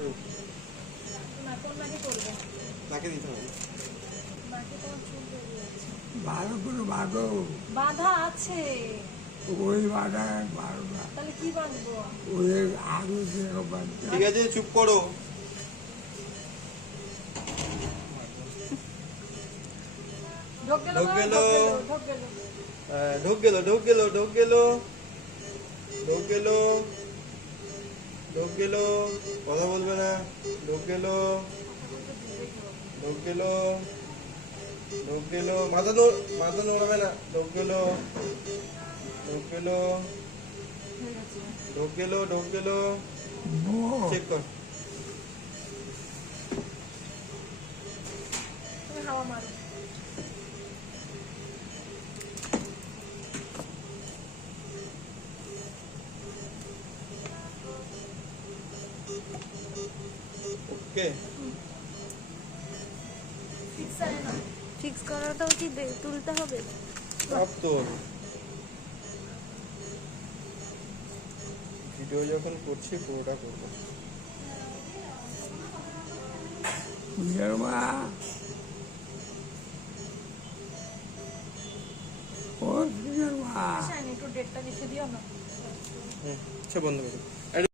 না কোন নাকি করবে? নাকে দিতে হবে। নাকি তোমার চুল বেরিয়ে আছে। ভালো করে বাঁধো। বাঁধা আছে। ওই বাঁধা ভালো না। তাহলে কি বাঁধবো? ওই আগে যেরকম বাঁধতে। ঠিক আছে, চুপ করো। ঢোক গেল, ঢোক গেল। ঢোক গেল। ঢোক গেল, ঢোক গেল, ঢোক গেল, ঢোক গেল, ঢোক গেল, কথা বলবে না। ঢোক গেল, ঢোক গেল, ঢোক গেল, মাথা নড়াবে না। ঢোক গেল, ঢোক গেল, হয়ে গেছে। ঢোক গেল, ঢোক গেল। চেক কর। তুমি হাওয়া মারো। ওকে। ফিক্স আছে না? ফিক্স করাটাও কি তুলতে হবে? সব তোর ভিডিও যখন করছি পুরোটা করবো। পূজার মা ও পূজার মা একটু ডেটটা লিখে দিও না। সে বন্ধ করো।